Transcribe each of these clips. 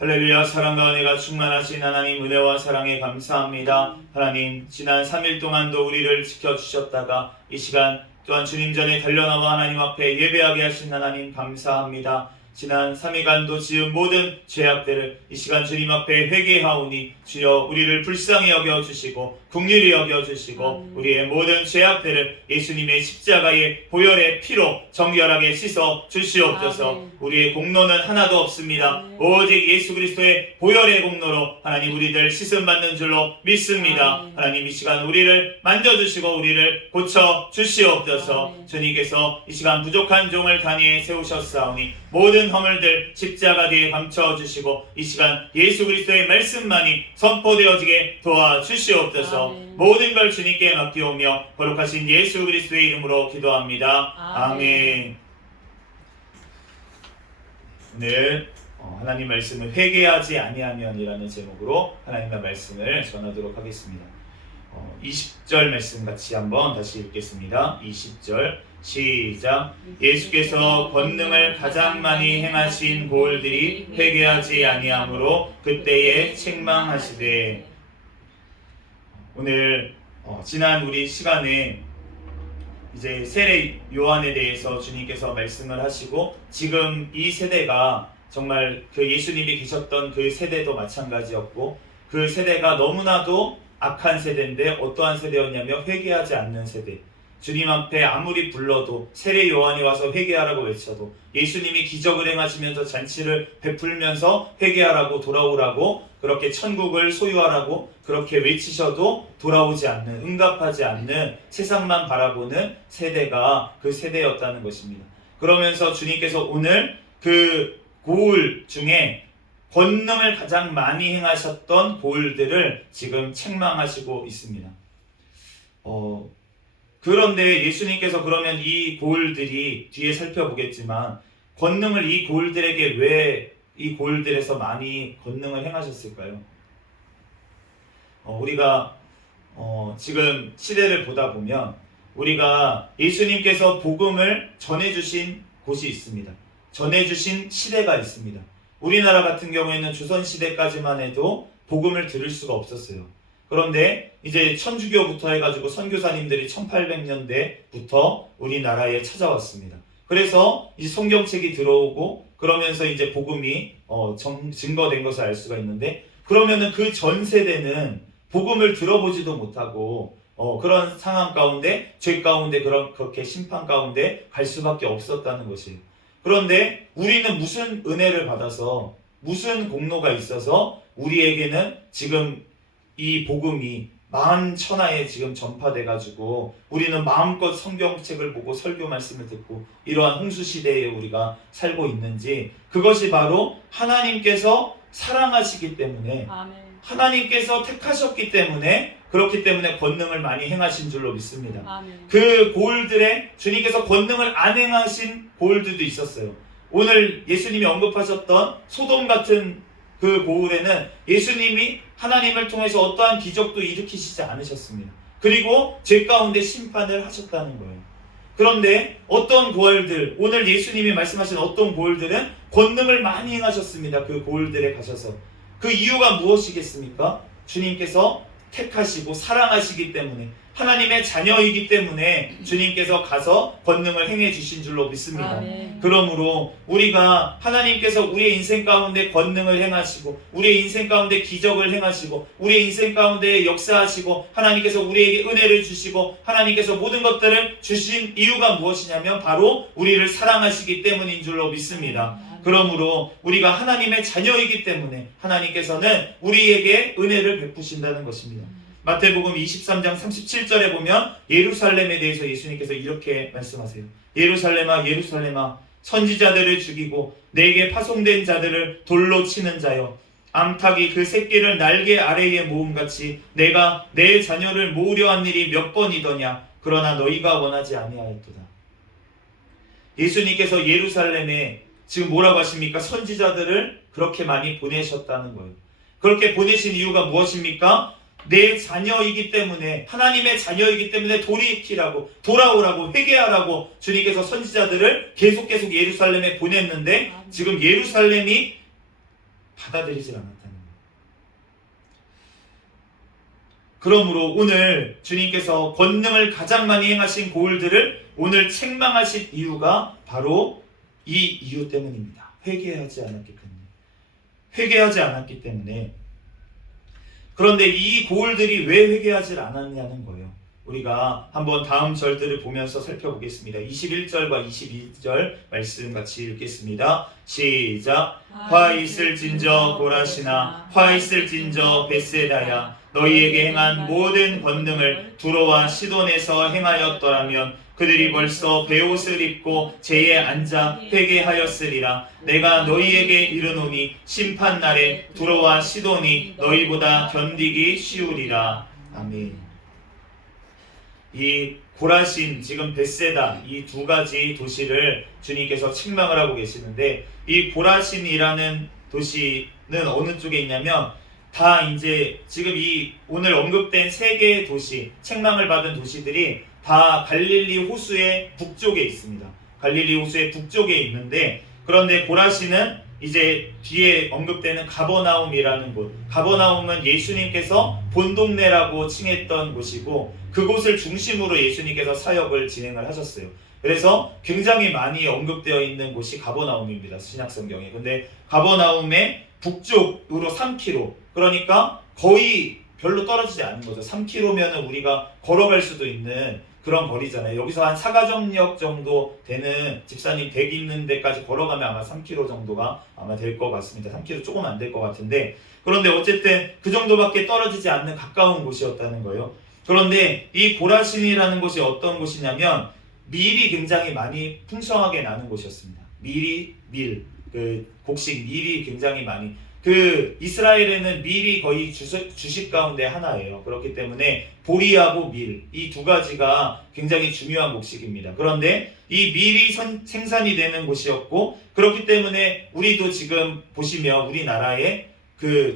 할렐루야. 사랑과 은혜가 충만하신 하나님, 은혜와 사랑에 감사합니다. 하나님, 지난 3일 동안도 우리를 지켜주셨다가 이 시간 또한 주님 전에 달려나와 하나님 앞에 예배하게 하신 하나님 감사합니다. 지난 3일간도 지은 모든 죄악들을 이 시간 주님 앞에 회개하오니 주여 우리를 불쌍히 여겨주시고 긍휼히 여겨주시고 우리의 모든 죄악들을 예수님의 십자가의 보혈의 피로 정결하게 씻어 주시옵소서. 우리의 공로는 하나도 없습니다. 오직 예수 그리스도의 보혈의 공로로 하나님 우리들 씻음 받는 줄로 믿습니다. 하나님 이 시간 우리를 만져주시고 우리를 고쳐 주시옵소서. 주님께서 이 시간 부족한 종을 단위에 세우셨사오니 모든 허물들 십자가 뒤에 감춰주시고 이 시간 예수 그리스도의 말씀만이 선포되어지게 도와주시옵소서. 모든 걸 주님께 맡기오며 거룩하신 예수 그리스도의 이름으로 기도합니다. 아멘. 오늘 하나님 말씀을 회개하지 아니하면이라는 제목으로 하나님의 말씀을 전하도록 하겠습니다. 20절 말씀 같이 한번 다시 읽겠습니다. 20절 시작. 예수께서 권능을 가장 많이 행하신 고을들이 회개하지 아니하므로 그때에 책망하시되. 오늘 지난 우리 시간에 이제 세례 요한에 대해서 주님께서 말씀을 하시고 지금 이 세대가 정말 그 예수님이 계셨던 그 세대도 마찬가지였고 그 세대가 너무나도 악한 세대인데 어떠한 세대였냐면 회개하지 않는 세대. 주님 앞에 아무리 불러도 세례 요한이 와서 회개하라고 외쳐도 예수님이 기적을 행하시면서 잔치를 베풀면서 회개하라고 돌아오라고 그렇게 천국을 소유하라고 그렇게 외치셔도 돌아오지 않는, 응답하지 않는 세상만 바라보는 세대가 그 세대였다는 것입니다. 그러면서 주님께서 오늘 그 고을 중에 권능을 가장 많이 행하셨던 고을들을 지금 책망하시고 있습니다. 그런데 예수님께서 그러면 이 고을들이 뒤에 살펴보겠지만 권능을 이 고을들에게 왜 이 고을들에서 많이 권능을 행하셨을까요? 우리가 지금 시대를 보다 보면 우리가 예수님께서 복음을 전해주신 곳이 있습니다. 전해주신 시대가 있습니다. 우리나라 같은 경우에는 조선시대까지만 해도 복음을 들을 수가 없었어요. 그런데 이제 천주교부터 해가지고 선교사님들이 1800년대부터 우리나라에 찾아왔습니다. 그래서 이제 성경책이 들어오고 그러면서 이제 복음이 증거된 것을 알 수가 있는데 그러면은 그 전 세대는 복음을 들어보지도 못하고 그런 상황 가운데 죄 가운데 그렇게 심판 가운데 갈 수밖에 없었다는 것이에요. 그런데 우리는 무슨 은혜를 받아서 무슨 공로가 있어서 우리에게는 지금 이 복음이 만천하에 지금 전파돼가지고 우리는 마음껏 성경책을 보고 설교 말씀을 듣고 이러한 홍수시대에 우리가 살고 있는지 그것이 바로 하나님께서 사랑하시기 때문에 하나님께서 택하셨기 때문에 그렇기 때문에 권능을 많이 행하신 줄로 믿습니다. 그 고을들의 주님께서 권능을 안 행하신 고을들도 있었어요. 오늘 예수님이 언급하셨던 소돔 같은 그 고을에는 예수님이 하나님을 통해서 어떠한 기적도 일으키시지 않으셨습니다. 그리고 죄 가운데 심판을 하셨다는 거예요. 그런데 어떤 고을들, 오늘 예수님이 말씀하신 어떤 고을들은 권능을 많이 행하셨습니다. 그 고을들에 가셔서. 그 이유가 무엇이겠습니까? 주님께서 택하시고 사랑하시기 때문에 하나님의 자녀이기 때문에 주님께서 가서 권능을 행해 주신 줄로 믿습니다. 그러므로 우리가 하나님께서 우리의 인생 가운데 권능을 행하시고 우리의 인생 가운데 기적을 행하시고 우리의 인생 가운데 역사하시고 하나님께서 우리에게 은혜를 주시고 하나님께서 모든 것들을 주신 이유가 무엇이냐면 바로 우리를 사랑하시기 때문인 줄로 믿습니다. 그러므로 우리가 하나님의 자녀이기 때문에 하나님께서는 우리에게 은혜를 베푸신다는 것입니다. 마태복음 23장 37절에 보면 예루살렘에 대해서 예수님께서 이렇게 말씀하세요. 예루살렘아 예루살렘아 선지자들을 죽이고 내게 파송된 자들을 돌로 치는 자여 암탉이 그 새끼를 날개 아래에 모음같이 내가 내 자녀를 모으려 한 일이 몇 번이더냐 그러나 너희가 원하지 아니하였도다. 예수님께서 예루살렘에 지금 뭐라고 하십니까? 선지자들을 그렇게 많이 보내셨다는 거예요. 그렇게 보내신 이유가 무엇입니까? 내 자녀이기 때문에 하나님의 자녀이기 때문에 돌이키라고 돌아오라고 회개하라고 주님께서 선지자들을 계속 예루살렘에 보냈는데 지금 예루살렘이 받아들이질 않았다는 거예요. 그러므로 오늘 주님께서 권능을 가장 많이 행하신 고을들을 오늘 책망하신 이유가 바로 이 이유 때문입니다. 회개하지 않았기 때문에. 그런데 이 고을들이 왜 회개하지 않았냐는 거예요. 우리가 한번 다음 절들을 보면서 살펴보겠습니다. 21절과 22절 말씀 같이 읽겠습니다. 시작. 화 있을진저 고라시나 화 있을진저 벳세다야 너희에게 행한 모든 권능을 두로와 시돈에서 행하였더라면 그들이 벌써 베옷을 입고 제에 앉아 회개하였으리라. 내가 너희에게 이르노니 심판날에 두로와 시돈이 너희보다 견디기 쉬우리라. 아멘. 이 고라신, 지금 벳세다, 이 두 가지 도시를 주님께서 책망을 하고 계시는데, 이 고라신이라는 도시는 어느 쪽에 있냐면 다 이제 지금 이 오늘 언급된 세 개의 도시, 책망을 받은 도시들이 다 갈릴리 호수의 북쪽에 있습니다. 갈릴리 호수의 북쪽에 있는데, 그런데 고라신은 이제 뒤에 언급되는 가버나움이라는 곳, 가버나움은 예수님께서 본동네라고 칭했던 곳이고 그곳을 중심으로 예수님께서 사역을 진행을 하셨어요. 그래서 굉장히 많이 언급되어 있는 곳이 가버나움입니다. 신약성경에. 근데 가버나움의 북쪽으로 3km, 그러니까 거의 별로 떨어지지 않은 거죠. 3km면은 우리가 걸어갈 수도 있는 그런 거리잖아요. 여기서 한 사가정역 정도 되는 집사님 댁 있는 데까지 걸어가면 아마 3km 정도가 아마 될 것 같습니다. 3km 조금 안 될 것 같은데, 그런데 어쨌든 그 정도밖에 떨어지지 않는 가까운 곳이었다는 거예요. 그런데 이 고라신이라는 곳이 어떤 곳이냐면 밀이 굉장히 많이 풍성하게 나는 곳이었습니다. 곡식 밀이 굉장히 많이, 이스라엘에는 밀이 거의 주식 가운데 하나예요. 그렇기 때문에 보리하고 밀, 이 두 가지가 굉장히 중요한 곡식입니다. 그런데 이 밀이 생산이 되는 곳이었고, 그렇기 때문에 우리도 지금 보시면 우리나라에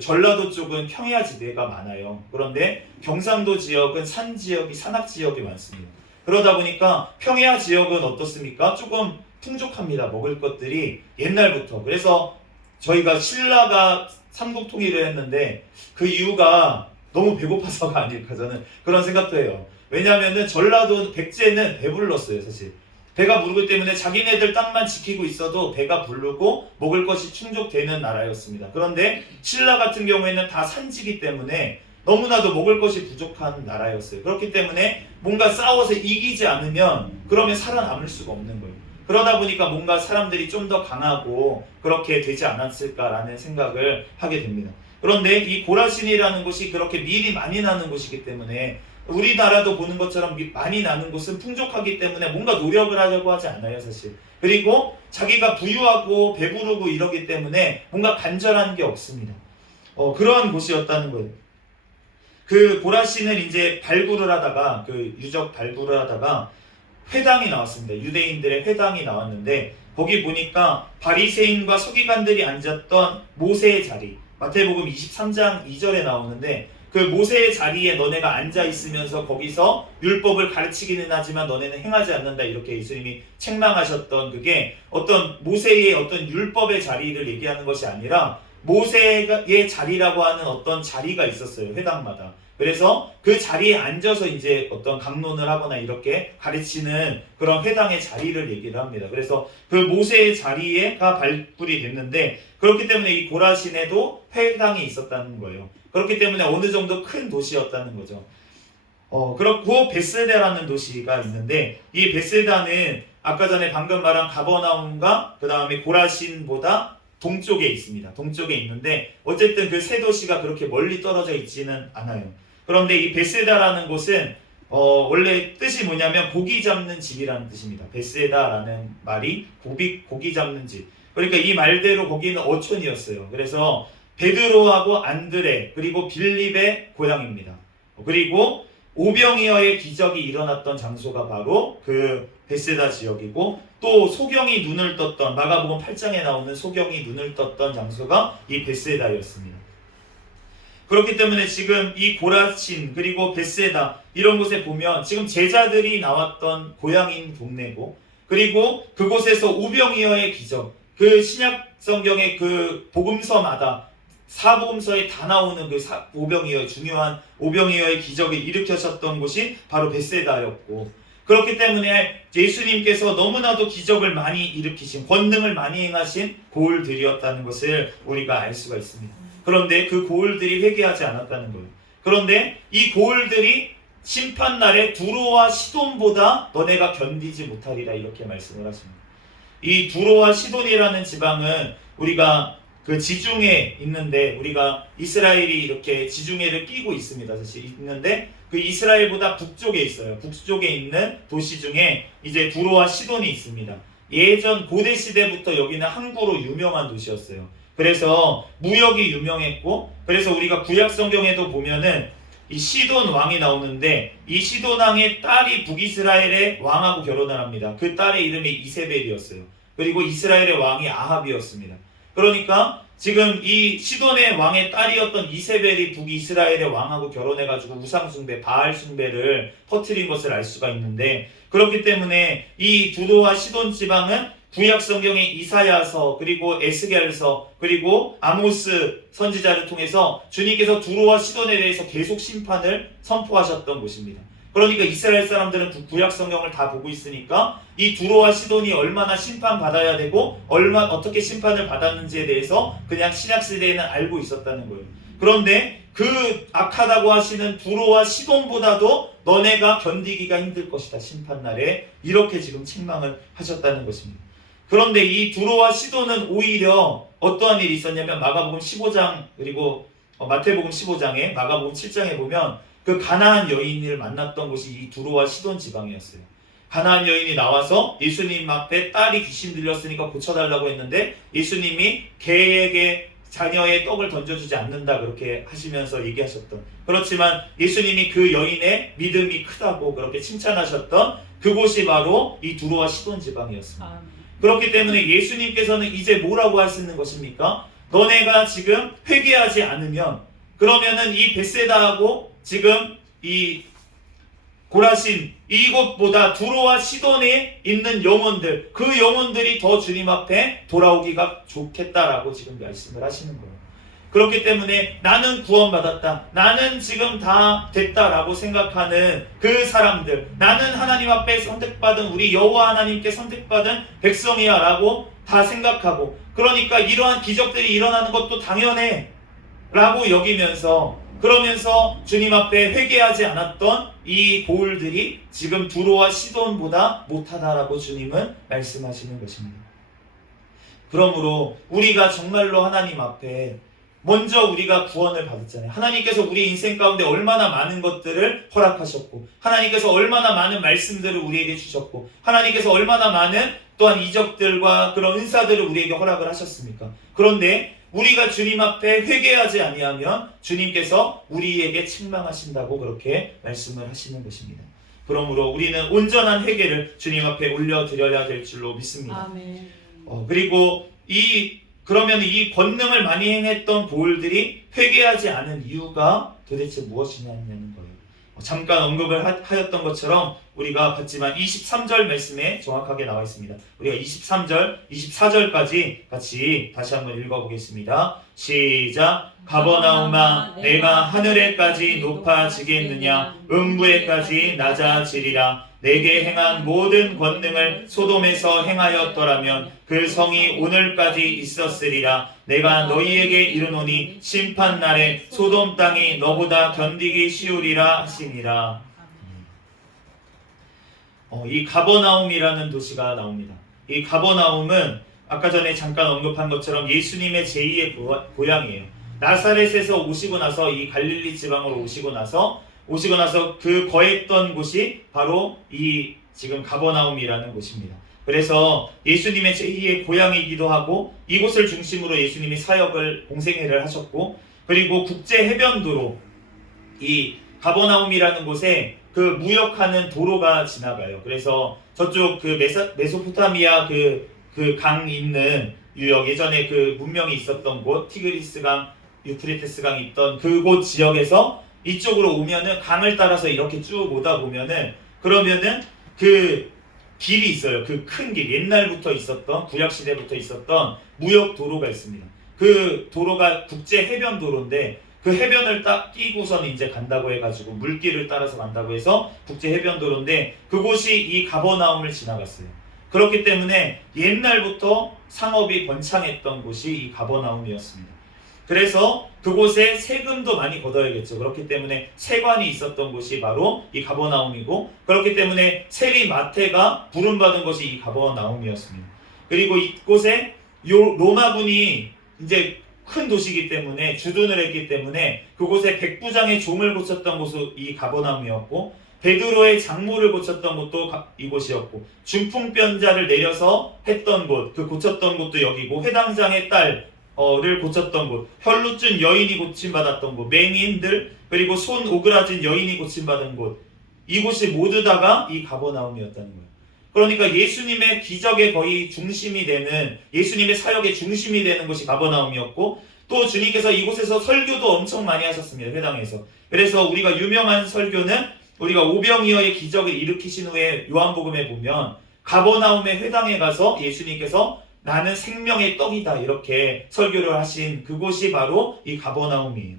전라도 쪽은 평야지대가 많아요. 그런데 경상도 지역은 산악 지역이 많습니다. 그러다 보니까 평야 지역은 어떻습니까? 조금 풍족합니다. 먹을 것들이 옛날부터. 그래서 저희가 신라가 삼국통일을 했는데 그 이유가 너무 배고파서가 아닐까, 저는 그런 생각도 해요. 왜냐하면 전라도 백제는 배불렀어요. 사실 배가 부르기 때문에 자기네들 땅만 지키고 있어도 배가 부르고 먹을 것이 충족되는 나라였습니다. 그런데 신라 같은 경우에는 다 산지기 때문에 너무나도 먹을 것이 부족한 나라였어요. 그렇기 때문에 뭔가 싸워서 이기지 않으면 그러면 살아남을 수가 없는 거예요. 그러다 보니까 뭔가 사람들이 좀 더 강하고 그렇게 되지 않았을까라는 생각을 하게 됩니다. 그런데 이 고라신이라는 곳이 그렇게 밀이 많이 나는 곳이기 때문에, 우리나라도 보는 것처럼 많이 나는 곳은 풍족하기 때문에 뭔가 노력을 하려고 하지 않아요, 사실. 그리고 자기가 부유하고 배부르고 이러기 때문에 뭔가 간절한 게 없습니다. 그러한 곳이었다는 거예요. 그 고라신을 이제 유적 발굴을 하다가 회당이 나왔습니다. 유대인들의 회당이 나왔는데 거기 보니까 바리새인과 서기관들이 앉았던 모세의 자리, 마태복음 23장 2절에 나오는데, 그 모세의 자리에 너네가 앉아 있으면서 거기서 율법을 가르치기는 하지만 너네는 행하지 않는다, 이렇게 예수님이 책망하셨던 그게 어떤 모세의 어떤 율법의 자리를 얘기하는 것이 아니라 모세의 자리라고 하는 어떤 자리가 있었어요, 회당마다. 그래서 그 자리에 앉아서 이제 어떤 강론을 하거나 이렇게 가르치는 그런 회당의 자리를 얘기를 합니다. 그래서 그 모세의 자리가 발굴이 됐는데, 그렇기 때문에 이 고라신에도 회당이 있었다는 거예요. 그렇기 때문에 어느 정도 큰 도시였다는 거죠. 그렇고 벳세다라는 도시가 있는데, 이 벳세다는 아까 전에 방금 말한 가버나움과 그 다음에 고라신보다 동쪽에 있습니다. 동쪽에 있는데 어쨌든 그 세 도시가 그렇게 멀리 떨어져 있지는 않아요. 그런데 이 벳세다라는 곳은 원래 뜻이 뭐냐면 고기 잡는 집이라는 뜻입니다. 벳세다라는 말이 고기 잡는 집. 그러니까 이 말대로 거기는 어촌이었어요. 그래서 베드로하고 안드레 그리고 빌립의 고향입니다. 그리고 오병이어의 기적이 일어났던 장소가 바로 그 벳세다 지역이고, 또 소경이 눈을 떴던, 마가복음 8장에 나오는 소경이 눈을 떴던 장소가 이 벳세다였습니다. 그렇기 때문에 지금 이 고라신 그리고 벳세다 이런 곳에 보면 지금 제자들이 나왔던 고향인 동네고, 그리고 그곳에서 오병이어의 기적, 그 신약 성경의 그 복음서마다 사복음서에 다 나오는 그 오병이어, 중요한 오병이어의 기적을 일으키셨던 곳이 바로 벳세다였고, 그렇기 때문에 예수님께서 너무나도 기적을 많이 일으키신, 권능을 많이 행하신 고을들이었다는 것을 우리가 알 수가 있습니다. 그런데 그 고을들이 회개하지 않았다는 거예요. 그런데 이 고을들이 심판날에 두로와 시돈보다 너네가 견디지 못하리라, 이렇게 말씀을 하십니다. 이 두로와 시돈이라는 지방은 우리가 그 지중해 있는데, 우리가 이스라엘이 이렇게 지중해를 끼고 있습니다. 사실 있는데 그 이스라엘보다 북쪽에 있어요. 북쪽에 있는 도시 중에 이제 두로와 시돈이 있습니다. 예전 고대 시대부터 여기는 항구로 유명한 도시였어요. 그래서 무역이 유명했고, 그래서 우리가 구약 성경에도 보면은 이 시돈 왕이 나오는데, 이 시돈 왕의 딸이 북이스라엘의 왕하고 결혼을 합니다. 그 딸의 이름이 이세벨이었어요. 그리고 이스라엘의 왕이 아합이었습니다. 그러니까 지금 이 시돈의 왕의 딸이었던 이세벨이 북이스라엘의 왕하고 결혼해가지고 우상숭배, 바알숭배를 퍼뜨린 것을 알 수가 있는데, 그렇기 때문에 이 두로와 시돈 지방은 구약 성경의 이사야서, 그리고 에스겔서, 그리고 아모스 선지자를 통해서 주님께서 두로와 시돈에 대해서 계속 심판을 선포하셨던 곳입니다. 그러니까 이스라엘 사람들은 구약 성경을 다 보고 있으니까 이 두로와 시돈이 얼마나 심판받아야 되고 어떻게 심판을 받았는지에 대해서 그냥 신약 시대에는 알고 있었다는 거예요. 그런데 그 악하다고 하시는 두로와 시돈보다도 너네가 견디기가 힘들 것이다, 심판날에, 이렇게 지금 책망을 하셨다는 것입니다. 그런데 이 두로와 시돈은 오히려 어떠한 일이 있었냐면, 마가복음 15장 그리고 마태복음 15장에, 마가복음 7장에 보면 그 가나안 여인을 만났던 곳이 이 두로와 시돈 지방이었어요. 가나안 여인이 나와서 예수님 앞에 딸이 귀신 들렸으니까 고쳐달라고 했는데, 예수님이 개에게 자녀의 떡을 던져주지 않는다, 그렇게 하시면서 얘기하셨던, 그렇지만 예수님이 그 여인의 믿음이 크다고 그렇게 칭찬하셨던 그곳이 바로 이 두로와 시돈 지방이었습니다. 그렇기 때문에 예수님께서는 이제 뭐라고 하시는 것입니까? 너네가 지금 회개하지 않으면, 그러면은 이 벳세다하고 지금 이 고라신 이곳보다 두로와 시돈에 있는 영혼들, 그 영혼들이 더 주님 앞에 돌아오기가 좋겠다라고 지금 말씀을 하시는 거예요. 그렇기 때문에 나는 구원받았다, 나는 지금 다 됐다라고 생각하는 그 사람들, 나는 하나님 앞에 선택받은, 우리 여호와 하나님께 선택받은 백성이야 라고 다 생각하고, 그러니까 이러한 기적들이 일어나는 것도 당연해 라고 여기면서, 그러면서 주님 앞에 회개하지 않았던 이 고을들이 지금 두로와 시돈보다 못하다라고 주님은 말씀하시는 것입니다. 그러므로 우리가 정말로 하나님 앞에 먼저 우리가 구원을 받았잖아요. 하나님께서 우리 인생 가운데 얼마나 많은 것들을 허락하셨고, 하나님께서 얼마나 많은 말씀들을 우리에게 주셨고, 하나님께서 얼마나 많은 또한 이적들과 그런 은사들을 우리에게 허락을 하셨습니까? 그런데 우리가 주님 앞에 회개하지 아니하면 주님께서 우리에게 책망하신다고 그렇게 말씀을 하시는 것입니다. 그러므로 우리는 온전한 회개를 주님 앞에 올려드려야 될 줄로 믿습니다. 아멘. 그리고 그러면 이 권능을 많이 행했던 고을들이 회개하지 않은 이유가 도대체 무엇이냐는 거예요. 잠깐 언급을 하였던 것처럼 우리가 봤지만 23절 말씀에 정확하게 나와 있습니다. 우리가 23절, 24절까지 같이 다시 한번 읽어보겠습니다. 시작. 가버나움아, 내가 하늘에까지 높아지겠느냐, 음부에까지 낮아지리라. 내게 행한 모든 권능을 소돔에서 행하였더라면 그 성이 오늘까지 있었으리라. 내가 너희에게 이르노니 심판날에 소돔 땅이 너보다 견디기 쉬우리라 하시니라. 이 가버나움이라는 도시가 나옵니다. 이 가버나움은 아까 전에 잠깐 언급한 것처럼 예수님의 제2의 고향이에요. 나사렛에서 오시고 나서 이 갈릴리 지방으로 오시고 나서 그 거했던 곳이 바로 이 지금 가버나움이라는 곳입니다. 그래서 예수님의 제2의 고향이기도 하고, 이곳을 중심으로 예수님이 사역을, 공생애를 하셨고, 그리고 국제 해변도로 이 가버나움이라는 곳에 그 무역하는 도로가 지나가요. 그래서 저쪽 그 메소포타미아 그 강 있는 유역, 예전에 그 문명이 있었던 곳, 티그리스 강, 유프레테스 강이 있던 그곳 지역에서 이쪽으로 오면은, 강을 따라서 이렇게 쭉 오다 보면은, 그러면은 그 길이 있어요. 그 큰 길, 옛날부터 있었던, 구약시대부터 있었던 무역 도로가 있습니다. 그 도로가 국제 해변 도로인데 그 해변을 딱 끼고선 이제 간다고 해가지고 물길을 따라서 간다고 해서 국제 해변 도로인데 그곳이 이 가버나움을 지나갔어요. 그렇기 때문에 옛날부터 상업이 번창했던 곳이 이 가버나움이었습니다. 그래서 그곳에 세금도 많이 걷어야겠죠. 그렇기 때문에 세관이 있었던 곳이 바로 이 가버나움이고, 그렇기 때문에 세리 마태가 부름받은 것이 이 가버나움이었습니다. 그리고 이곳에 로마군이 이제 큰 도시이기 때문에 주둔을 했기 때문에 그곳에 백부장의 종을 고쳤던 곳이 이 가버나움이었고, 베드로의 장모를 고쳤던 곳도 이곳이었고, 중풍병자를 내려서 했던 곳, 그 고쳤던 곳도 여기고, 회당장의 딸을 고쳤던 곳, 혈루증 여인이 고침받았던 곳, 맹인들, 그리고 손 오그라진 여인이 고침받은 곳, 이곳이 모두 다가 이 가버나움이었다는 거예요. 그러니까 예수님의 기적의 거의 중심이 되는, 예수님의 사역의 중심이 되는 곳이 가버나움이었고, 또 주님께서 이곳에서 설교도 엄청 많이 하셨습니다. 회당에서. 그래서 우리가 유명한 설교는 우리가 오병이어의 기적을 일으키신 후에 요한복음에 보면 가버나움의 회당에 가서 예수님께서 나는 생명의 떡이다 이렇게 설교를 하신 그곳이 바로 이 가버나움이에요.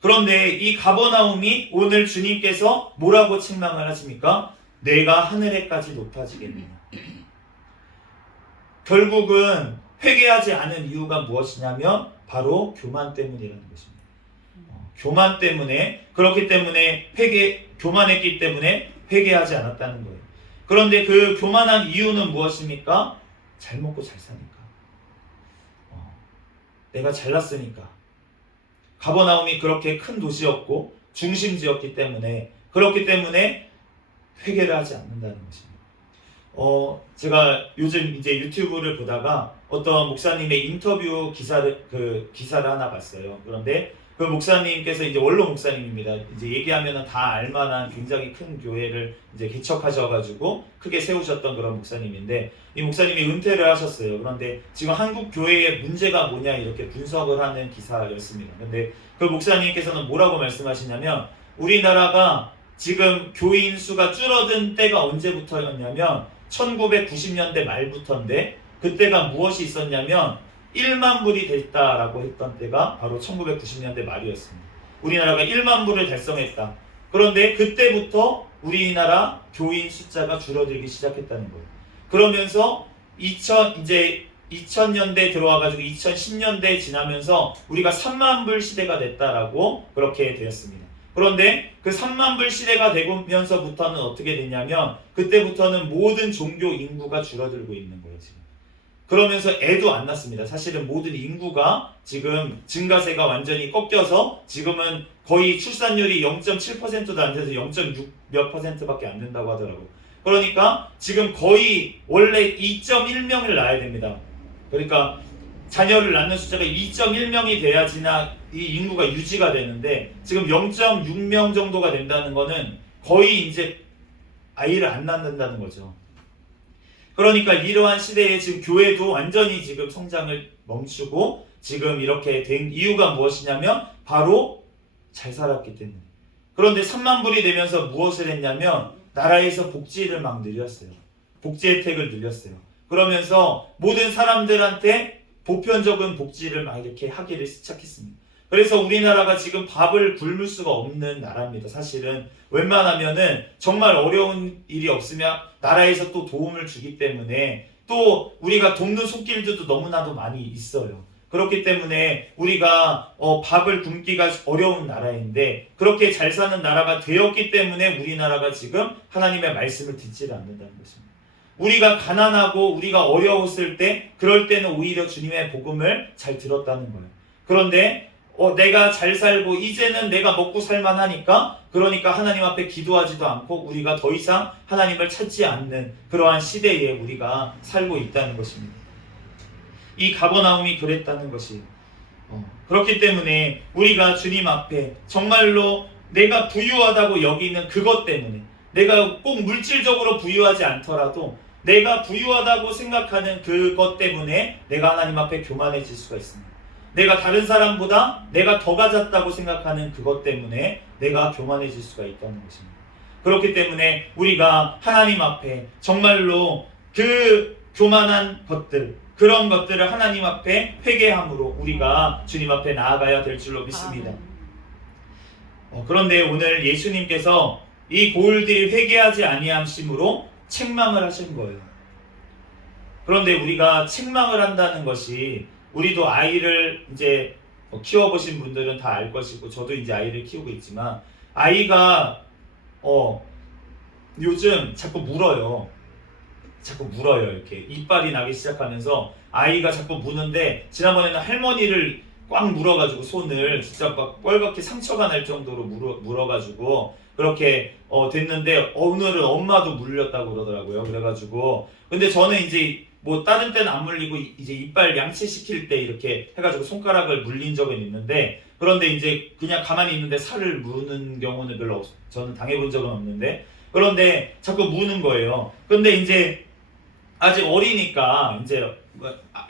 그런데 이 가버나움이 오늘 주님께서 뭐라고 책망을 하십니까? 내가 하늘에까지 높아지겠느냐. 결국은 회개하지 않은 이유가 무엇이냐면 바로 교만 때문이라는 것입니다. 교만 때문에, 그렇기 때문에 교만했기 때문에 회개하지 않았다는 거예요. 그런데 그 교만한 이유는 무엇입니까? 잘 먹고 잘 사니까. 내가 잘났으니까. 가버나움이 그렇게 큰 도시였고 중심지였기 때문에, 그렇기 때문에 회개를 하지 않는다는 것입니다. 제가 요즘 이제 유튜브를 보다가 어떤 목사님의 인터뷰 기사를 하나 봤어요. 그런데 그 목사님께서 이제 원로 목사님입니다. 이제 얘기하면은 다 알만한 굉장히 큰 교회를 이제 개척하셔가지고 크게 세우셨던 그런 목사님인데, 이 목사님이 은퇴를 하셨어요. 그런데 지금 한국 교회의 문제가 뭐냐 이렇게 분석을 하는 기사였습니다. 근데 그 목사님께서는 뭐라고 말씀하시냐면, 우리나라가 지금 교인 수가 줄어든 때가 언제부터였냐면 1990년대 말부터인데, 그때가 무엇이 있었냐면 1만 불이 됐다라고 했던 때가 바로 1990년대 말이었습니다. 우리나라가 1만 불을 달성했다. 그런데 그때부터 우리나라 교인 숫자가 줄어들기 시작했다는 거예요. 그러면서 2000년대 들어와가지고 2010년대 지나면서 우리가 3만 불 시대가 됐다라고 그렇게 되었습니다. 그런데 그 3만 불 시대가 되면서부터는 어떻게 됐냐면 그때부터는 모든 종교 인구가 줄어들고 있는 거예요. 지금. 그러면서 애도 안 낳습니다. 사실은 모든 인구가 지금 증가세가 완전히 꺾여서 지금은 거의 출산율이 0.7%도 안 돼서 0.6 몇 %밖에 안 된다고 하더라고요. 그러니까 지금 거의 원래 2.1명을 낳아야 됩니다. 그러니까 자녀를 낳는 숫자가 2.1명이 돼야지나 이 인구가 유지가 되는데, 지금 0.6명 정도가 된다는 거는 거의 이제 아이를 안 낳는다는 거죠. 그러니까 이러한 시대에 지금 교회도 완전히 지금 성장을 멈추고 지금 이렇게 된 이유가 무엇이냐면 바로 잘 살았기 때문에. 그런데 3만 불이 되면서 무엇을 했냐면 나라에서 복지를 막 늘렸어요. 복지 혜택을 늘렸어요. 그러면서 모든 사람들한테 보편적인 복지를 막 이렇게 하기를 시작했습니다. 그래서 우리나라가 지금 밥을 굶을 수가 없는 나라입니다. 사실은 웬만하면은 정말 어려운 일이 없으면 나라에서 또 도움을 주기 때문에, 또 우리가 돕는 손길들도 너무나도 많이 있어요. 그렇기 때문에 우리가 밥을 굶기가 어려운 나라인데, 그렇게 잘 사는 나라가 되었기 때문에 우리나라가 지금 하나님의 말씀을 듣지를 않는다는 것입니다. 우리가 가난하고 우리가 어려웠을 때, 그럴 때는 오히려 주님의 복음을 잘 들었다는 거예요. 그런데 내가 잘 살고 이제는 내가 먹고 살만하니까, 그러니까 하나님 앞에 기도하지도 않고 우리가 더 이상 하나님을 찾지 않는 그러한 시대에 우리가 살고 있다는 것입니다. 이 가버나움이 그랬다는 것이에요. 그렇기 때문에 우리가 주님 앞에 정말로 내가 부유하다고 여기는 그것 때문에, 내가 꼭 물질적으로 부유하지 않더라도 내가 부유하다고 생각하는 그것 때문에 내가 하나님 앞에 교만해질 수가 있습니다. 내가 다른 사람보다 내가 더 가졌다고 생각하는 그것 때문에 내가 교만해질 수가 있다는 것입니다. 그렇기 때문에 우리가 하나님 앞에 정말로 그 교만한 것들, 그런 것들을 하나님 앞에 회개함으로 우리가 주님 앞에 나아가야 될 줄로 믿습니다. 그런데 오늘 예수님께서 이 고을들이 회개하지 아니함심으로 책망을 하신 거예요. 그런데 우리가 책망을 한다는 것이, 우리도 아이를 이제 키워보신 분들은 다 알 것이고, 저도 이제 아이를 키우고 있지만, 아이가 요즘 자꾸 물어요. 이렇게 이빨이 나기 시작하면서 아이가 자꾸 무는데, 지난번에는 할머니를 꽉 물어가지고 손을 진짜 막 뻘겋게 상처가 날 정도로 물어가지고 그렇게 됐는데, 오늘은 엄마도 물렸다고 그러더라고요. 그래가지고 근데 저는 이제 뭐 다른 때는 안 물리고 이제 이빨 양치시킬 때 이렇게 해가지고 손가락을 물린 적은 있는데, 그런데 이제 그냥 가만히 있는데 살을 무는 경우는 별로 저는 당해본 적은 없는데, 그런데 자꾸 무는 거예요. 근데 이제 아직 어리니까 이제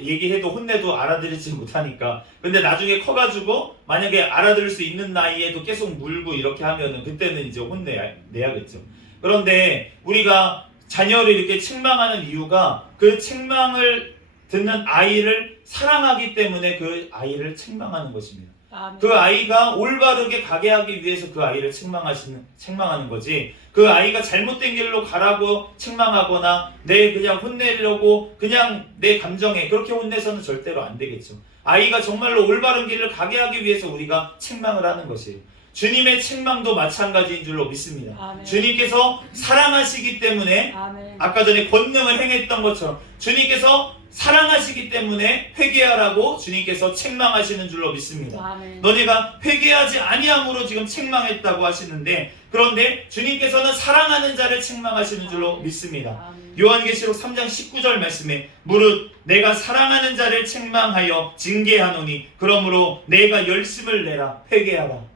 얘기해도 혼내도 알아들이지 못하니까, 근데 나중에 커가지고 만약에 알아들을 수 있는 나이에도 계속 물고 이렇게 하면은 그때는 이제 혼내야겠죠. 그런데 우리가 자녀를 이렇게 책망하는 이유가, 그 책망을 듣는 아이를 사랑하기 때문에 그 아이를 책망하는 것입니다. 그 아이가 올바르게 가게 하기 위해서 그 아이를 책망하는 거지, 그 아이가 잘못된 길로 가라고 책망하거나 그냥 혼내려고 그냥 내 감정에 그렇게 혼내서는 절대로 안 되겠죠. 아이가 정말로 올바른 길을 가게 하기 위해서 우리가 책망을 하는 것이에요. 주님의 책망도 마찬가지인 줄로 믿습니다. 아멘. 주님께서 사랑하시기 때문에, 아멘, 아까 전에 권능을 행했던 것처럼 주님께서 사랑하시기 때문에 회개하라고 주님께서 책망하시는 줄로 믿습니다. 아멘. 너네가 회개하지 아니함으로 지금 책망했다고 하시는데, 그런데 주님께서는 사랑하는 자를 책망하시는 줄로 믿습니다. 아멘. 요한계시록 3장 19절 말씀에 무릇 내가 사랑하는 자를 책망하여 징계하노니 그러므로 내가 열심을 내라, 회개하라.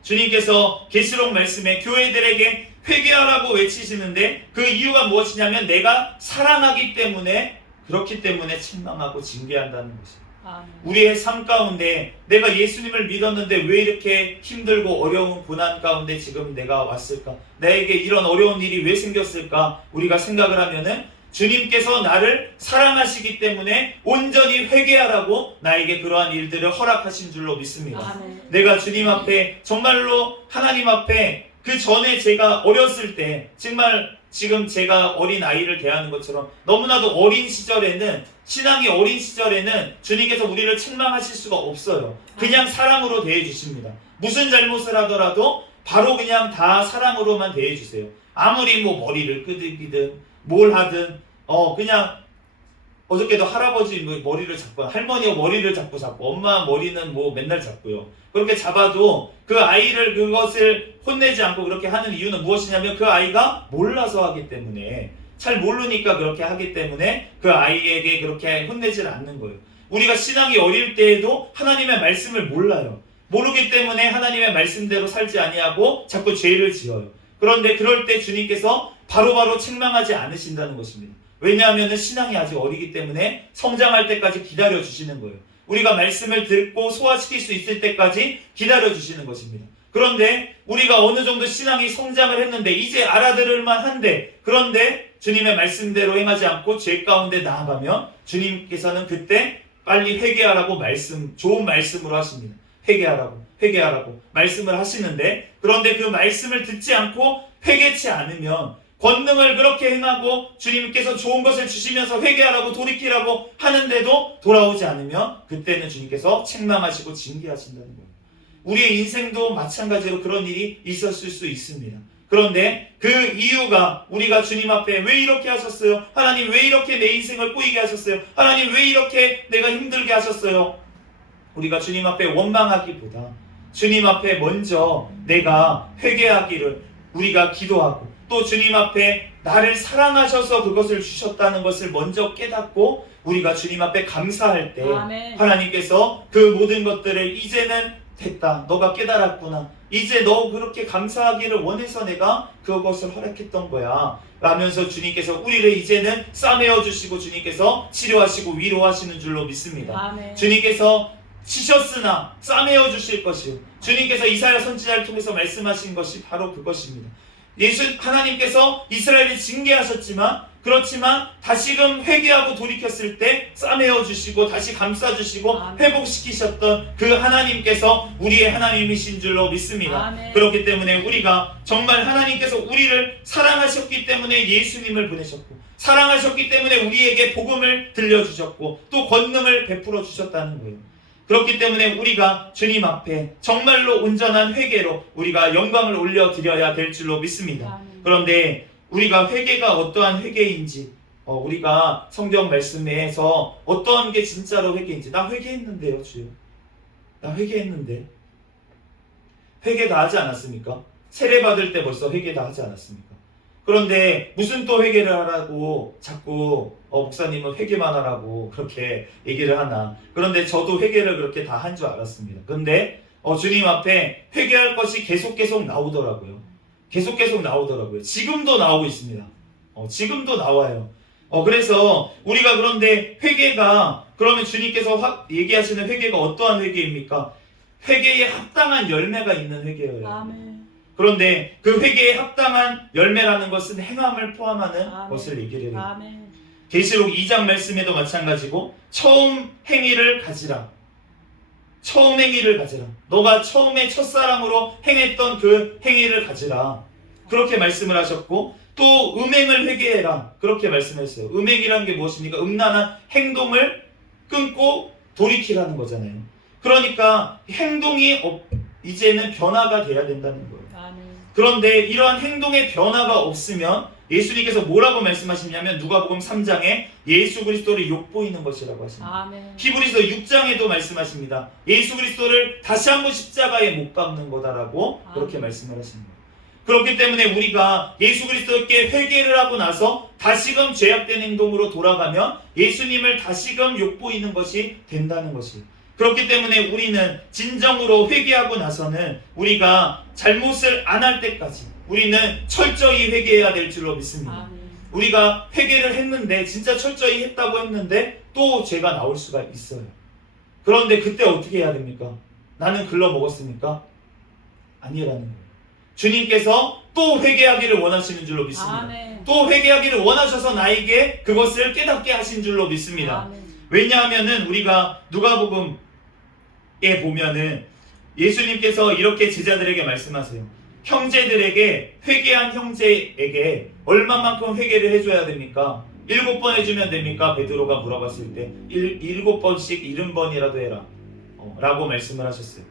주님께서 계시록 말씀에 교회들에게 회개하라고 외치시는데, 그 이유가 무엇이냐면 내가 사랑하기 때문에, 그렇기 때문에 책망하고 징계한다는 것입니다. 우리의 삶 가운데 내가 예수님을 믿었는데 왜 이렇게 힘들고 어려운 고난 가운데 지금 내가 왔을까? 나에게 이런 어려운 일이 왜 생겼을까? 우리가 생각을 하면은 주님께서 나를 사랑하시기 때문에 온전히 회개하라고 나에게 그러한 일들을 허락하신 줄로 믿습니다. 아멘. 내가 주님 앞에, 정말로 하나님 앞에, 그 전에 제가 어렸을 때, 정말 지금 제가 어린 아이를 대하는 것처럼 너무나도 어린 시절에는, 신앙이 어린 시절에는 주님께서 우리를 책망하실 수가 없어요. 그냥 사랑으로 대해주십니다. 무슨 잘못을 하더라도 바로 그냥 다 사랑으로만 대해주세요. 아무리 뭐 머리를 끄덕이든 뭘 하든, 그냥 어저께도 할아버지 머리를 잡고, 할머니가 머리를 잡고 엄마 머리는 뭐 맨날 잡고요. 그렇게 잡아도 그 아이를 그것을 혼내지 않고 그렇게 하는 이유는 무엇이냐면, 그 아이가 몰라서 하기 때문에, 잘 모르니까 그렇게 하기 때문에 그 아이에게 그렇게 혼내질 않는 거예요. 우리가 신앙이 어릴 때에도 하나님의 말씀을 몰라요. 모르기 때문에 하나님의 말씀대로 살지 아니하고 자꾸 죄를 지어요. 그런데 그럴 때 주님께서 바로바로 책망하지 않으신다는 것입니다. 왜냐하면 신앙이 아직 어리기 때문에 성장할 때까지 기다려 주시는 거예요. 우리가 말씀을 듣고 소화시킬 수 있을 때까지 기다려 주시는 것입니다. 그런데 우리가 어느 정도 신앙이 성장을 했는데 이제 알아들을만 한데, 그런데 주님의 말씀대로 행하지 않고 죄 가운데 나아가면 주님께서는 그때 빨리 회개하라고 좋은 말씀으로 하십니다. 회개하라고 말씀을 하시는데, 그런데 그 말씀을 듣지 않고 회개치 않으면, 권능을 그렇게 행하고 주님께서 좋은 것을 주시면서 회개하라고 돌이키라고 하는데도 돌아오지 않으면, 그때는 주님께서 책망하시고 징계하신다는 거예요. 우리의 인생도 마찬가지로 그런 일이 있었을 수 있습니다. 그런데 그 이유가, 우리가 주님 앞에 왜 이렇게 하셨어요? 하나님 왜 이렇게 내 인생을 꼬이게 하셨어요? 하나님 왜 이렇게 내가 힘들게 하셨어요? 우리가 주님 앞에 원망하기보다 주님 앞에 먼저 내가 회개하기를 우리가 기도하고, 또 주님 앞에 나를 사랑하셔서 그것을 주셨다는 것을 먼저 깨닫고 우리가 주님 앞에 감사할 때, 아멘, 하나님께서 그 모든 것들을 이제는 됐다, 너가 깨달았구나, 이제 너 그렇게 감사하기를 원해서 내가 그것을 허락했던 거야 라면서 주님께서 우리를 이제는 싸매어 주시고 주님께서 치료하시고 위로하시는 줄로 믿습니다. 아멘. 주님께서 치셨으나 싸매어 주실 것이요, 주님께서 이사야 선지자를 통해서 말씀하신 것이 바로 그것입니다. 하나님께서 이스라엘을 징계하셨지만 그렇지만 다시금 회개하고 돌이켰을 때 싸매어 주시고 다시 감싸 주시고 아멘. 회복시키셨던 그 하나님께서 우리의 하나님이신 줄로 믿습니다. 아멘. 그렇기 때문에 우리가 정말 하나님께서 우리를 사랑하셨기 때문에 예수님을 보내셨고, 사랑하셨기 때문에 우리에게 복음을 들려주셨고 또 권능을 베풀어 주셨다는 거예요. 그렇기 때문에 우리가 주님 앞에 정말로 온전한 회개로 우리가 영광을 올려드려야 될 줄로 믿습니다. 아멘. 그런데 우리가 회개가 어떠한 회개인지, 우리가 성경 말씀에서 어떠한 게 진짜로 회개인지, 나 회개했는데요 주여, 나 회개했는데, 회개 다 하지 않았습니까? 세례 받을 때 벌써 회개 다 하지 않았습니까? 그런데 무슨 또 회개를 하라고 자꾸 목사님은 회개만 하라고 그렇게 얘기를 하나. 그런데 저도 회개를 그렇게 다 한 줄 알았습니다. 그런데 주님 앞에 회개할 것이 계속 나오더라고요. 계속 나오더라고요. 지금도 나오고 있습니다. 지금도 나와요. 그래서 우리가 그런데 회개가, 그러면 주님께서 얘기하시는 회개가 어떠한 회개입니까? 회개에 합당한 열매가 있는 회개예요. 아멘. 그런데 그 회개에 합당한 열매라는 것은 행함을 포함하는 아멘. 것을 얘기를 해요. 아멘. 계시록 2장 말씀에도 마찬가지고 처음 행위를 가지라. 처음 행위를 가지라. 너가 처음에 첫사랑으로 행했던 그 행위를 가지라. 그렇게 말씀을 하셨고, 또 음행을 회개해라. 그렇게 말씀했어요. 음행이라는 게 무엇입니까? 음란한 행동을 끊고 돌이키라는 거잖아요. 그러니까 행동이 이제는 변화가 돼야 된다는 거예요. 아멘. 그런데 이러한 행동의 변화가 없으면 예수님께서 뭐라고 말씀하시냐면 누가복음 3장에 예수 그리스도를 욕보이는 것이라고 하십니다. 아멘. 히브리서 6장에도 말씀하십니다. 예수 그리스도를 다시 한번 십자가에 못 박는 거다라고 그렇게 말씀을 하십니다. 그렇기 때문에 우리가 예수 그리스도께 회개를 하고 나서 다시금 죄악된 행동으로 돌아가면 예수님을 다시금 욕보이는 것이 된다는 것이에요. 그렇기 때문에 우리는 진정으로 회개하고 나서는 우리가 잘못을 안 할 때까지 우리는 철저히 회개해야 될 줄로 믿습니다. 아멘. 우리가 회개를 했는데, 진짜 철저히 했다고 했는데 또 죄가 나올 수가 있어요. 그런데 그때 어떻게 해야 됩니까? 나는 글러먹었습니까? 아니라는 거예요. 주님께서 또 회개하기를 원하시는 줄로 믿습니다. 아멘. 또 회개하기를 원하셔서 나에게 그것을 깨닫게 하신 줄로 믿습니다. 아멘. 왜냐하면은 우리가 누가복음에 보면은 예수님께서 이렇게 제자들에게 말씀하세요. 형제들에게, 회개한 형제에게 얼마만큼 회개를 해줘야 됩니까? 7번 해주면 됩니까? 베드로가 물어봤을 때 7번씩 70번이라도 해라 라고 말씀을 하셨어요.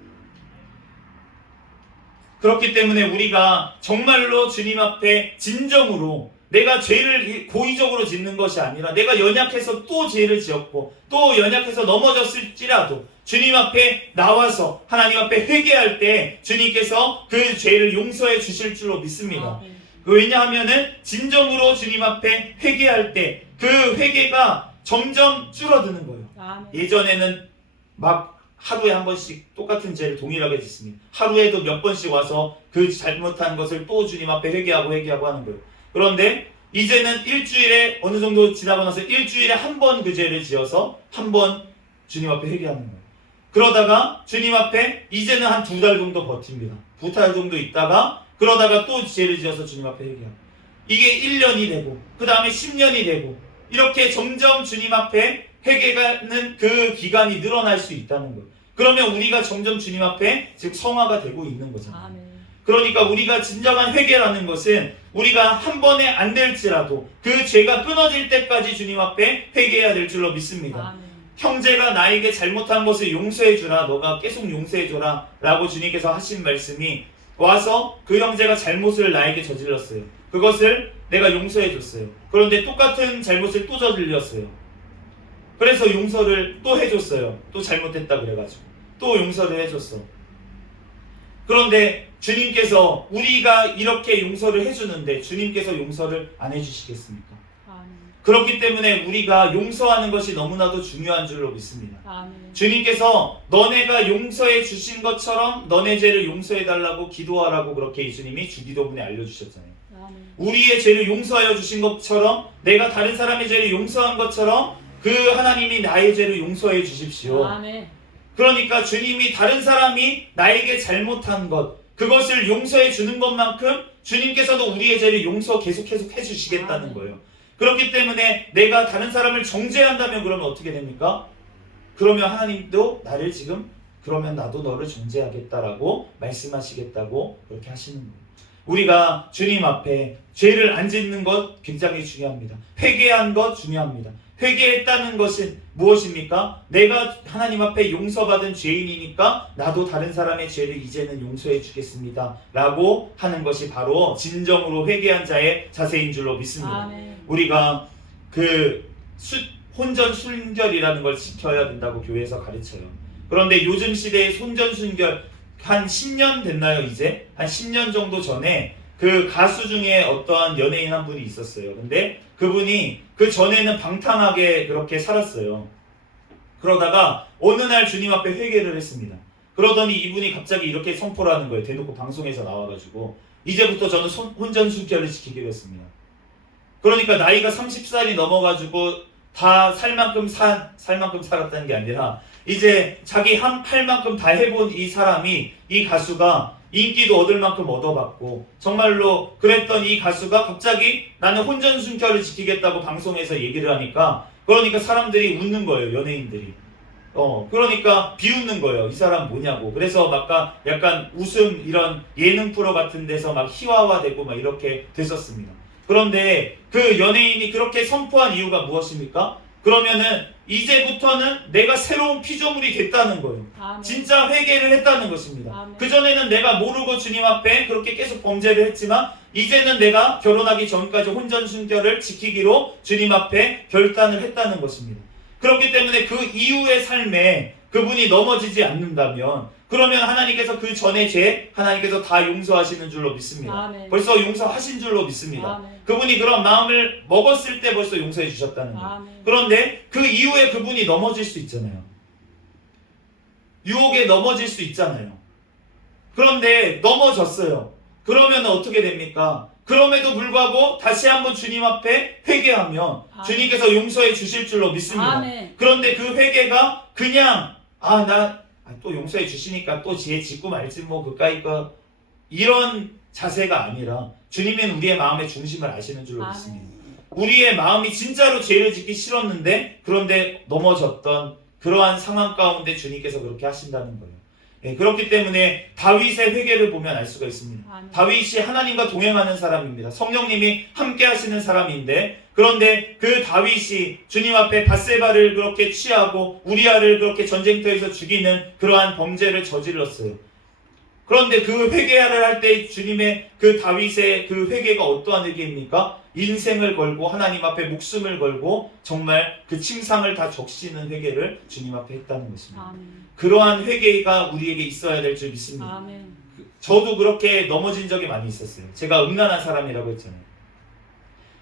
그렇기 때문에 우리가 정말로 주님 앞에 진정으로, 내가 죄를 고의적으로 짓는 것이 아니라 내가 연약해서 또 죄를 지었고 또 연약해서 넘어졌을지라도 주님 앞에 나와서 하나님 앞에 회개할 때 주님께서 그 죄를 용서해 주실 줄로 믿습니다. 아멘. 왜냐하면은 진정으로 주님 앞에 회개할 때 그 회개가 점점 줄어드는 거예요. 아멘. 예전에는 막 하루에 한 번씩 똑같은 죄를 동일하게 짓습니다. 하루에도 몇 번씩 와서 그 잘못한 것을 또 주님 앞에 회개하고 하는 거예요. 그런데 이제는 일주일에 어느 정도 지나고 나서 일주일에 한 번 그 죄를 지어서 한 번 주님 앞에 회개하는 거예요. 그러다가 주님 앞에 이제는 한 2달 정도 버팁니다. 2달 정도 있다가 그러다가 또 죄를 지어서 주님 앞에 회개하고, 이게 1년이 되고 그 다음에 10년이 되고 이렇게 점점 주님 앞에 회개하는 그 기간이 늘어날 수 있다는 거예요. 그러면 우리가 점점 주님 앞에 즉 성화가 되고 있는 거잖아요. 아멘. 그러니까 우리가 진정한 회개라는 것은 우리가 한 번에 안 될지라도 그 죄가 끊어질 때까지 주님 앞에 회개해야 될 줄로 믿습니다. 아멘. 형제가 나에게 잘못한 것을 용서해 주라, 너가 계속 용서해 줘라 라고 주님께서 하신 말씀이 와서 그 형제가 잘못을 나에게 저질렀어요. 그것을 내가 용서해 줬어요. 그런데 똑같은 잘못을 또 저질렀어요. 그래서 용서를 또 해줬어요. 또 잘못했다 그래가지고 또 용서를 해줬어. 그런데 주님께서 우리가 이렇게 용서를 해주는데 주님께서 용서를 안 해주시겠습니까? 아멘. 그렇기 때문에 우리가 용서하는 것이 너무나도 중요한 줄로 믿습니다. 아멘. 주님께서 너네가 용서해 주신 것처럼 너네 죄를 용서해 달라고 기도하라고 그렇게 예수님이 주기도문에 알려주셨잖아요. 아멘. 우리의 죄를 용서하여 주신 것처럼, 내가 다른 사람의 죄를 용서한 것처럼 그 하나님이 나의 죄를 용서해 주십시오. 아멘. 그러니까 주님이 다른 사람이 나에게 잘못한 것, 그것을 용서해 주는 것만큼 주님께서도 우리의 죄를 용서 계속 해주시겠다는 거예요. 그렇기 때문에 내가 다른 사람을 정죄한다면 그러면 어떻게 됩니까? 그러면 하나님도 나를 지금 그러면 나도 너를 정죄하겠다라고 말씀하시겠다고 그렇게 하시는 거예요. 우리가 주님 앞에 죄를 안 짓는 것 굉장히 중요합니다. 회개한 것 중요합니다. 회개했다는 것은 무엇입니까? 내가 하나님 앞에 용서받은 죄인이니까 나도 다른 사람의 죄를 이제는 용서해 주겠습니다 라고 하는 것이 바로 진정으로 회개한 자의 자세인 줄로 믿습니다. 아멘. 우리가 혼전 순결이라는 걸 지켜야 된다고 교회에서 가르쳐요. 그런데 요즘 시대의 혼전 순결 한 10년 됐나요? 이제 한 10년 정도 전에 그 가수 중에 어떠한 연예인 한 분이 있었어요. 근데 그분이 그 전에는 방탕하게 그렇게 살았어요. 그러다가 어느 날 주님 앞에 회개를 했습니다. 그러더니 이분이 갑자기 이렇게 선포를 하는 거예요. 대놓고 방송에서 나와가지고 이제부터 저는 혼전 순결을 지키기로 했습니다. 그러니까 나이가 30살이 넘어가지고 다 살 만큼 살았다는 게 아니라 이제 자기 할 만큼 다 해본 이 사람이, 이 가수가 인기도 얻을 만큼 얻어봤고 정말로 그랬던 이 가수가 갑자기 나는 혼전순결을 지키겠다고 방송에서 얘기를 하니까 그러니까 사람들이 웃는 거예요. 연예인들이. 그러니까 비웃는 거예요. 이 사람 뭐냐고. 그래서 막 약간 웃음 이런 예능 프로 같은 데서 막 희화화되고 막 이렇게 됐었습니다. 그런데 그 연예인이 그렇게 선포한 이유가 무엇입니까? 그러면은 이제부터는 내가 새로운 피조물이 됐다는 거예요. 아멘. 진짜 회개를 했다는 것입니다. 아멘. 그전에는 내가 모르고 주님 앞에 그렇게 계속 범죄를 했지만 이제는 내가 결혼하기 전까지 혼전순결을 지키기로 주님 앞에 결단을 했다는 것입니다. 그렇기 때문에 그 이후의 삶에 그분이 넘어지지 않는다면 그러면 하나님께서 그 전의 죄 하나님께서 다 용서하시는 줄로 믿습니다. 아멘. 벌써 용서하신 줄로 믿습니다. 아멘. 그분이 그런 마음을 먹었을 때 벌써 용서해 주셨다는 거예요. 아멘. 그런데 그 이후에 그분이 넘어질 수 있잖아요. 유혹에 넘어질 수 있잖아요. 그런데 넘어졌어요. 그러면 어떻게 됩니까? 그럼에도 불구하고 다시 한번 주님 앞에 회개하면 아멘. 주님께서 용서해 주실 줄로 믿습니다. 아멘. 그런데 그 회개가 그냥 또 용서해 주시니까 또 지혜 짓고 말지 뭐 그까이 거 이런 자세가 아니라 주님은 우리의 마음의 중심을 아시는 줄로 아멘. 믿습니다. 우리의 마음이 진짜로 죄를 짓기 싫었는데 그런데 넘어졌던 그러한 상황 가운데 주님께서 그렇게 하신다는 거예요. 그렇기 때문에 다윗의 회개를 보면 알 수가 있습니다. 아멘. 다윗이 하나님과 동행하는 사람입니다. 성령님이 함께 하시는 사람인데 그런데 그 다윗이 주님 앞에 밧세바를 그렇게 취하고 우리아를 그렇게 전쟁터에서 죽이는 그러한 범죄를 저질렀어요. 그런데 그 회개를 할 때 주님의 그 다윗의 그 회개가 어떠한 회개입니까? 인생을 걸고 하나님 앞에 목숨을 걸고 정말 그 침상을 다 적시는 회개를 주님 앞에 했다는 것입니다. 아멘. 그러한 회개가 우리에게 있어야 될 줄 믿습니다. 아멘. 저도 그렇게 넘어진 적이 많이 있었어요. 제가 음란한 사람이라고 했잖아요.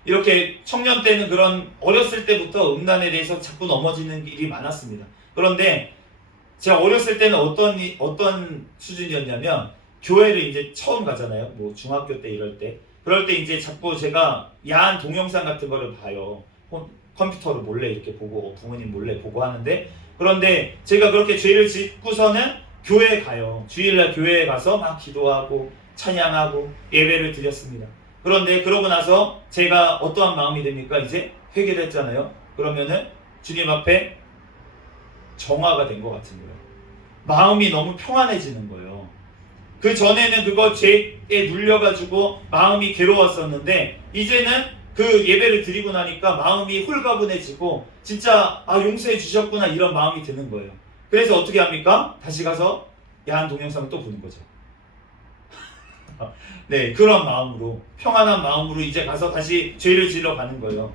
이렇게 청년 때는 그런 어렸을 때부터 음란에 대해서 자꾸 넘어지는 일이 많았습니다. 그런데 제가 어렸을 때는 어떤 수준이었냐면 교회를 이제 처음 가잖아요. 뭐 중학교 때 이럴 때. 그럴 때 이제 자꾸 제가 야한 동영상 같은 거를 봐요. 컴퓨터로 몰래 이렇게 보고 부모님 몰래 보고 하는데 그런데 제가 그렇게 죄를 짓고서는 교회에 가요. 주일날 교회에 가서 막 기도하고 찬양하고 예배를 드렸습니다. 그런데 그러고 나서 제가 어떠한 마음이 됩니까? 이제 회개를 했잖아요. 그러면은 주님 앞에 정화가 된 것 같은 거예요. 마음이 너무 평안해지는 거예요. 그 전에는 그거 죄에 눌려가지고 마음이 괴로웠었는데 이제는 그 예배를 드리고 나니까 마음이 홀가분해지고 진짜 용서해 주셨구나 이런 마음이 드는 거예요. 그래서 어떻게 합니까? 다시 가서 야한 동영상을 또 보는 거죠. 네, 그런 마음으로 평안한 마음으로 이제 가서 다시 죄를 지러 가는 거예요.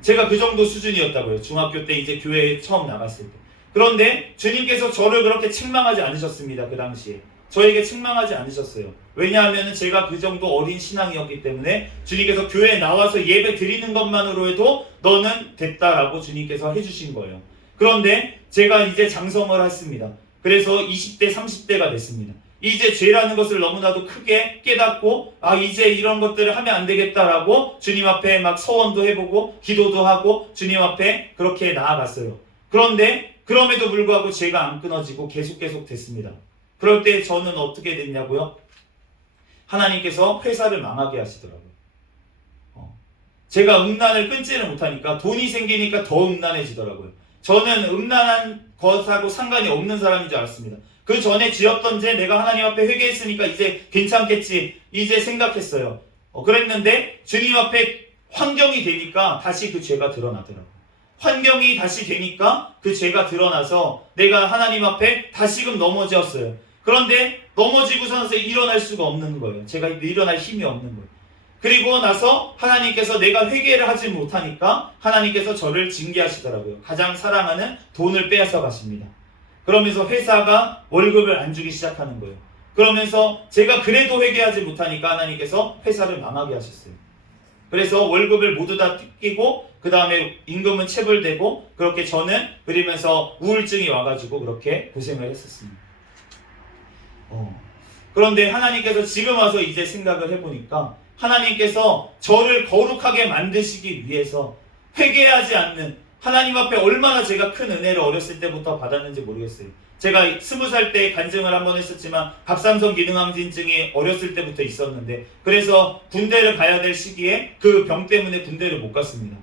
제가 그 정도 수준이었다고요. 중학교 때 이제 교회에 처음 나갔을 때. 그런데 주님께서 저를 그렇게 책망하지 않으셨습니다. 그 당시에 저에게 책망하지 않으셨어요. 왜냐하면 제가 그 정도 어린 신앙이었기 때문에 주님께서 교회에 나와서 예배 드리는 것만으로 해도 너는 됐다라고 주님께서 해주신 거예요. 그런데 제가 이제 장성을 했습니다. 그래서 20대 30대가 됐습니다. 이제 죄라는 것을 너무나도 크게 깨닫고 이제 이런 것들을 하면 안 되겠다라고 주님 앞에 막 서원도 해보고 기도도 하고 주님 앞에 그렇게 나아갔어요. 그런데 그럼에도 불구하고 죄가 안 끊어지고 계속 됐습니다. 그럴 때 저는 어떻게 됐냐고요? 하나님께서 회사를 망하게 하시더라고요. 제가 음란을 끊지를 못하니까 돈이 생기니까 더 음란해지더라고요. 저는 음란한 것하고 상관이 없는 사람인 줄 알았습니다. 그 전에 지었던 죄 내가 하나님 앞에 회개했으니까 이제 괜찮겠지 이제 생각했어요. 그랬는데 주님 앞에 환경이 되니까 다시 그 죄가 드러나더라고요. 환경이 다시 되니까 그 죄가 드러나서 내가 하나님 앞에 다시금 넘어졌어요. 그런데 넘어지고서는 일어날 수가 없는 거예요. 제가 일어날 힘이 없는 거예요. 그리고 나서 하나님께서 내가 회개를 하지 못하니까 하나님께서 저를 징계하시더라고요. 가장 사랑하는 돈을 빼앗아 가십니다. 그러면서 회사가 월급을 안 주기 시작하는 거예요. 그러면서 제가 그래도 회개하지 못하니까 하나님께서 회사를 망하게 하셨어요. 그래서 월급을 모두 다 뜯기고 그 다음에 임금은 체불되고 그렇게 저는 그러면서 우울증이 와가지고 그렇게 고생을 했었습니다. 그런데 하나님께서 지금 와서 이제 생각을 해보니까 하나님께서 저를 거룩하게 만드시기 위해서 회개하지 않는 하나님 앞에 얼마나 제가 큰 은혜를 어렸을 때부터 받았는지 모르겠어요. 제가 20살 때 간증을 한번 했었지만 갑상선 기능항진증이 어렸을 때부터 있었는데 그래서 군대를 가야 될 시기에 그 병 때문에 군대를 못 갔습니다.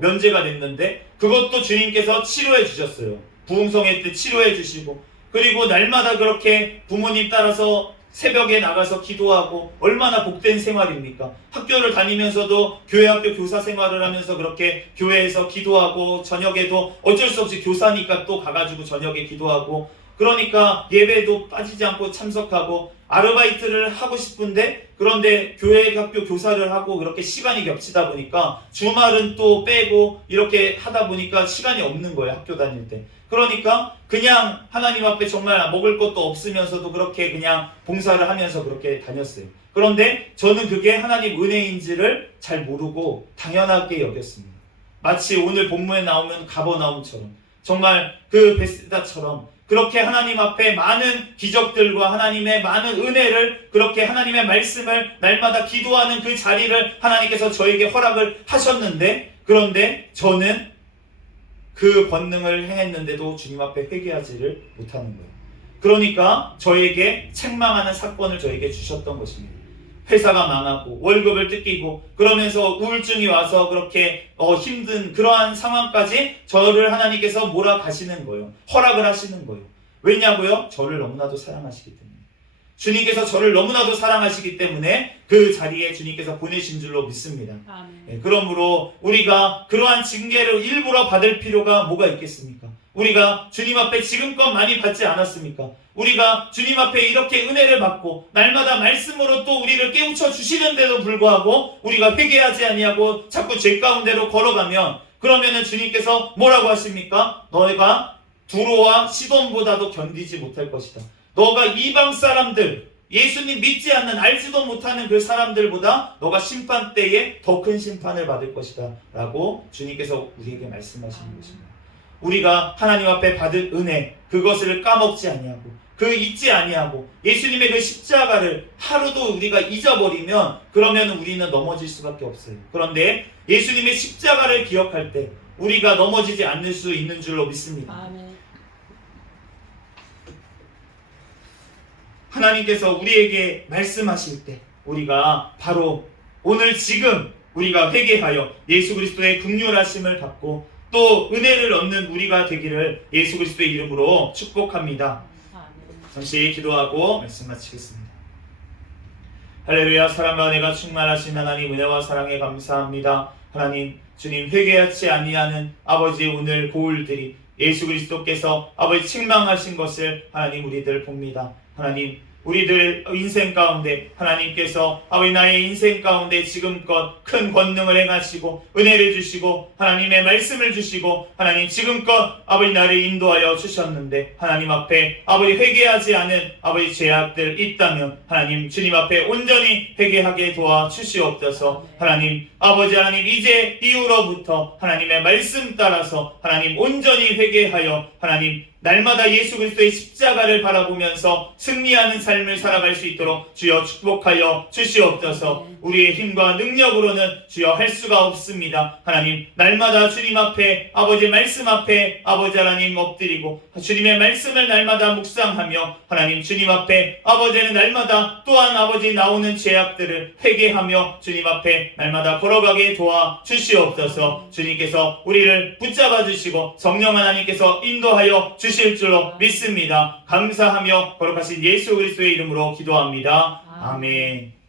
면제가 됐는데 그것도 주님께서 치료해 주셨어요. 부흥성회 때 치료해 주시고 그리고 날마다 그렇게 부모님 따라서 새벽에 나가서 기도하고 얼마나 복된 생활입니까? 학교를 다니면서도 교회 학교 교사 생활을 하면서 그렇게 교회에서 기도하고 저녁에도 어쩔 수 없이 교사니까 또 가가지고 저녁에 기도하고 그러니까 예배도 빠지지 않고 참석하고 아르바이트를 하고 싶은데 그런데 교회 학교 교사를 하고 그렇게 시간이 겹치다 보니까 주말은 또 빼고 이렇게 하다 보니까 시간이 없는 거예요. 학교 다닐 때. 그러니까 그냥 하나님 앞에 정말 먹을 것도 없으면서도 그렇게 그냥 봉사를 하면서 그렇게 다녔어요. 그런데 저는 그게 하나님 은혜인지를 잘 모르고 당연하게 여겼습니다. 마치 오늘 본문에 나오면 가버나움처럼 정말 그 베스다처럼 그렇게 하나님 앞에 많은 기적들과 하나님의 많은 은혜를 그렇게 하나님의 말씀을 날마다 기도하는 그 자리를 하나님께서 저에게 허락을 하셨는데 그런데 저는 그 권능을 행했는데도 주님 앞에 회개하지를 못하는 거예요. 그러니까 저에게 책망하는 사건을 저에게 주셨던 것입니다. 회사가 망하고 월급을 뜯기고 그러면서 우울증이 와서 그렇게 힘든 그러한 상황까지 저를 하나님께서 몰아가시는 거예요. 허락을 하시는 거예요. 왜냐고요? 저를 너무나도 사랑하시기 때문에. 주님께서 저를 너무나도 사랑하시기 때문에 그 자리에 주님께서 보내신 줄로 믿습니다. 그러므로 우리가 그러한 징계를 일부러 받을 필요가 뭐가 있겠습니까? 우리가 주님 앞에 지금껏 많이 받지 않았습니까? 우리가 주님 앞에 이렇게 은혜를 받고 날마다 말씀으로 또 우리를 깨우쳐 주시는데도 불구하고 우리가 회개하지 아니하고 자꾸 죄 가운데로 걸어가면 그러면은 주님께서 뭐라고 하십니까? 너희가 두로와 시돈보다도 견디지 못할 것이다. 너가 이방 사람들 예수님 믿지 않는 알지도 못하는 그 사람들보다 너가 심판 때에 더 큰 심판을 받을 것이다 라고 주님께서 우리에게 말씀하시는 것입니다. 우리가 하나님 앞에 받을 은혜 그것을 까먹지 아니하고 그 잊지 아니하고 예수님의 그 십자가를 하루도 우리가 잊어버리면 그러면 우리는 넘어질 수밖에 없어요. 그런데 예수님의 십자가를 기억할 때 우리가 넘어지지 않을 수 있는 줄로 믿습니다. 아멘. 하나님께서 우리에게 말씀하실 때 우리가 바로 오늘 지금 우리가 회개하여 예수 그리스도의 긍휼하심을 받고 또 은혜를 얻는 우리가 되기를 예수 그리스도의 이름으로 축복합니다. 잠시 기도하고 말씀 마치겠습니다. 할렐루야. 사랑과 은혜가 충만하신 하나님 은혜와 사랑에 감사합니다. 하나님 주님 회개하지 아니하는 아버지 오늘 고울들이 예수 그리스도께서 아버지 책망하신 것을 하나님 우리들 봅니다. 하나님 우리들 인생 가운데 하나님께서 아버지 나의 인생 가운데 지금껏 큰 권능을 행하시고 은혜를 주시고 하나님의 말씀을 주시고 하나님 지금껏 아버지 나를 인도하여 주셨는데 하나님 앞에 아버지 회개하지 않은 아버지 죄악들 있다면 하나님 주님 앞에 온전히 회개하게 도와주시옵소서. 하나님 아버지 하나님 이제 이후로부터 하나님의 말씀 따라서 하나님 온전히 회개하여 하나님 날마다 예수 그리스도의 십자가를 바라보면서 승리하는 삶을 살아갈 수 있도록 주여 축복하여 주시옵소서. 우리의 힘과 능력으로는 주여 할 수가 없습니다. 하나님, 날마다 주님 앞에, 아버지 말씀 앞에 아버지 하나님 엎드리고 주님의 말씀을 날마다 묵상하며 하나님 주님 앞에 아버지는 날마다 또한 아버지 나오는 죄악들을 회개하며 주님 앞에 날마다 걸어가게 도와 주시옵소서. 주님께서 우리를 붙잡아 주시고 성령 하나님께서 인도하여 주실 줄로 믿습니다. 감사하며 거룩하신 예수 그리스도의 이름으로 기도합니다. 아멘.